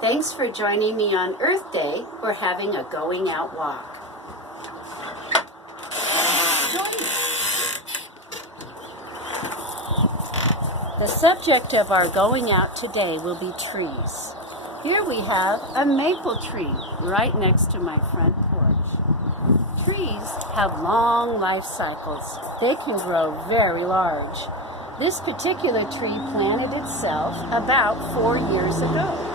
Thanks for joining me on Earth Day. We're having a going out walk. Join me. The subject of our going out today will be trees. Here we have a maple tree right next to my front porch. Trees have long life cycles. They can grow very large. This particular tree planted itself about 4 years ago.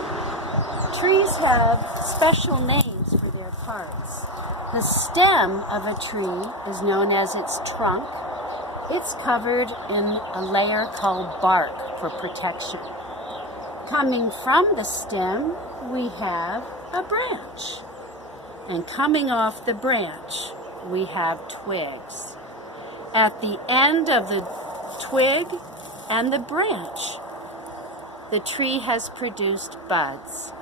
Trees have special names for their parts. The stem of a tree is known as its trunk. It's covered in a layer called bark for protection. Coming from the stem, we have a branch. And coming off the branch, we have twigs. At the end of the twig and the branch, the tree has produced buds.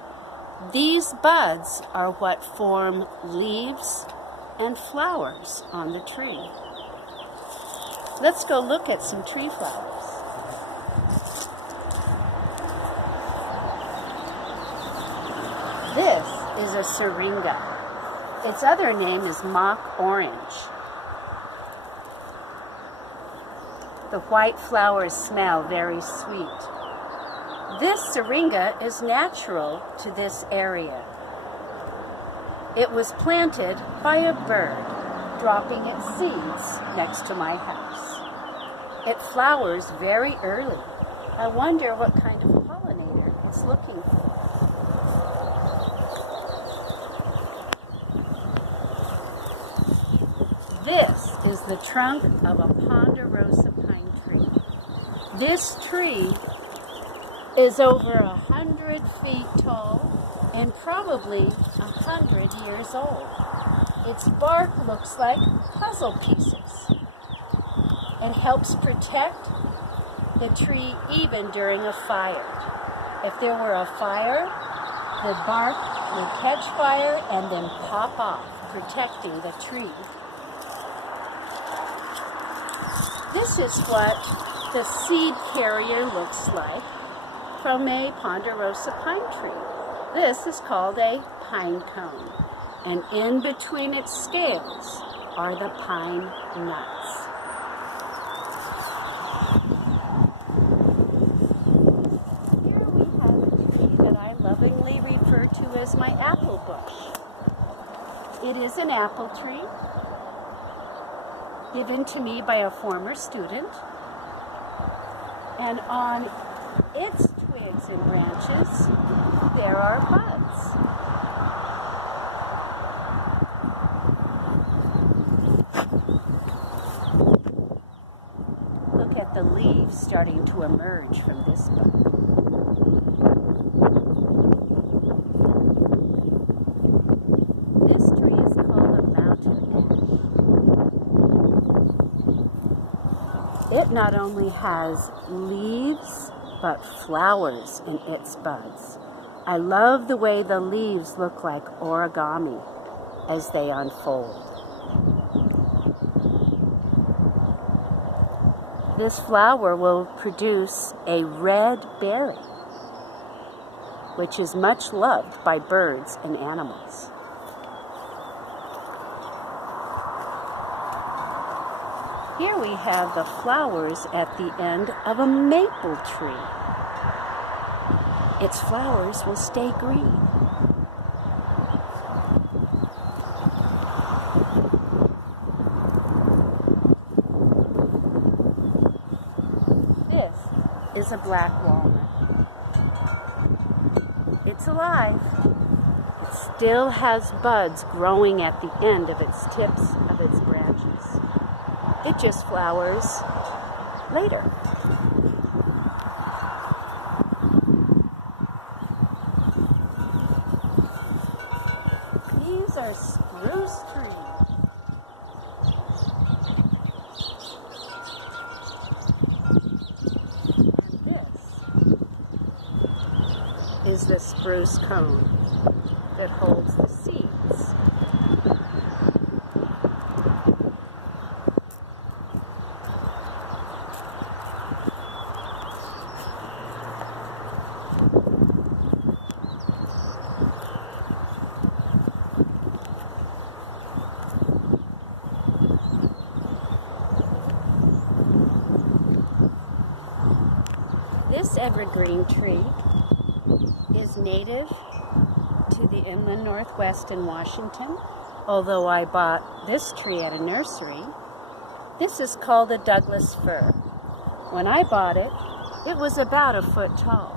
These buds are what form leaves and flowers on the tree. Let's go look at some tree flowers. This is a syringa. Its other name is mock orange. The white flowers smell very sweet. This syringa is natural to this area. It was planted by a bird dropping its seeds next to my house. It flowers very early. I wonder what kind of pollinator it's looking for. This is the trunk of a ponderosa pine tree. This tree is over 100 feet tall and probably 100 years old. Its bark looks like puzzle pieces. It helps protect the tree even during a fire. If there were a fire, the bark would catch fire and then pop off, protecting the tree. This is what the seed carrier looks like from a ponderosa pine tree. This is called a pine cone, and in between its scales are the pine nuts. Here we have a tree that I lovingly refer to as my apple bush. It is an apple tree given to me by a former student, and on its twigs and branches, there are buds. Look at the leaves starting to emerge from this bud. This tree is called a mountain ash. It not only has leaves, but flowers in its buds. I love the way the leaves look like origami as they unfold. This flower will produce a red berry, which is much loved by birds and animals. Here we have the flowers at the end of a maple tree. Its flowers will stay green. This is a black walnut. It's alive. It still has buds growing at the end of its tips of its branches. It just flowers later. These are spruce trees. And this is the spruce cone that holds the seeds. This evergreen tree is native to the inland Northwest in Washington, although I bought this tree at a nursery. This is called a Douglas fir. When I bought it, it was about a foot tall.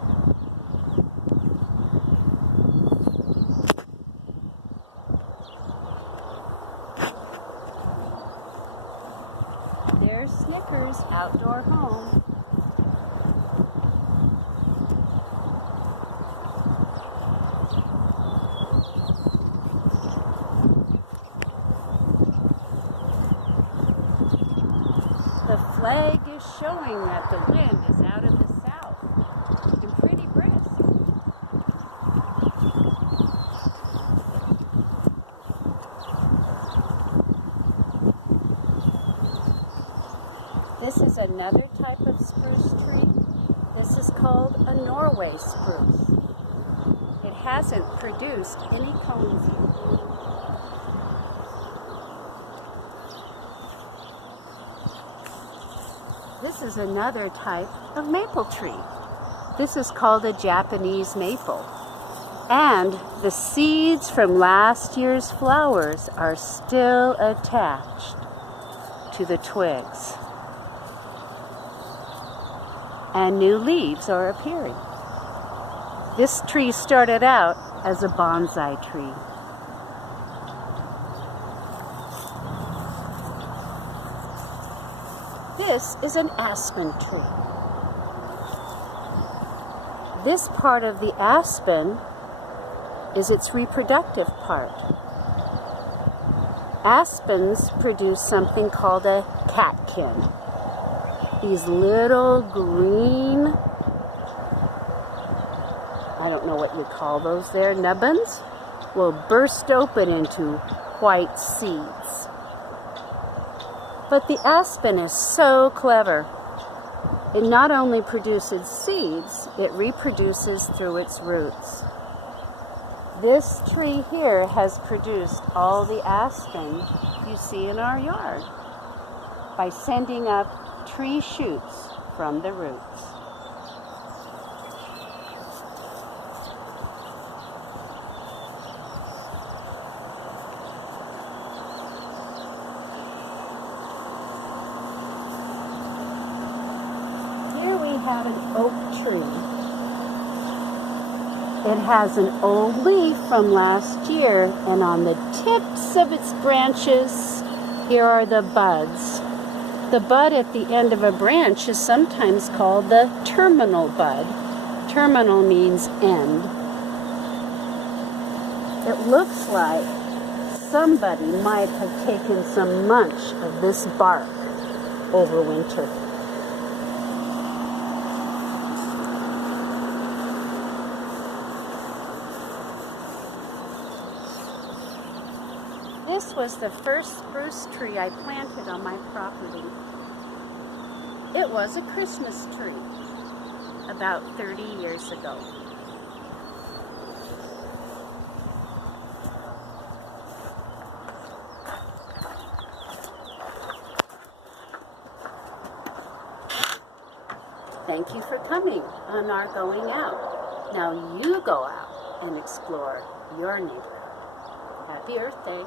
There's Snickers' outdoor home. The flag is showing that the wind is out of the south and pretty brisk. This is another type of spruce tree. This is called a Norway spruce. It hasn't produced any cones yet. This is another type of maple tree. This is called a Japanese maple. And the seeds from last year's flowers are still attached to the twigs. And new leaves are appearing. This tree started out as a bonsai tree. This is an aspen tree. This part of the aspen is its reproductive part. Aspens produce something called a catkin. These little green, I don't know what you call those there, nubbins, will burst open into white seeds. But the aspen is so clever. It not only produces seeds, it reproduces through its roots. This tree here has produced all the aspen you see in our yard by sending up tree shoots from the roots. Here we have an oak tree. It has an old leaf from last year, and on the tips of its branches, here are the buds. The bud at the end of a branch is sometimes called the terminal bud. Terminal means end. It looks like somebody might have taken some munch of this bark over winter. This was the first spruce tree I planted on my property. It was a Christmas tree about 30 years ago. Thank you for coming on our going out. Now you go out and explore your neighborhood. Happy Earth Day.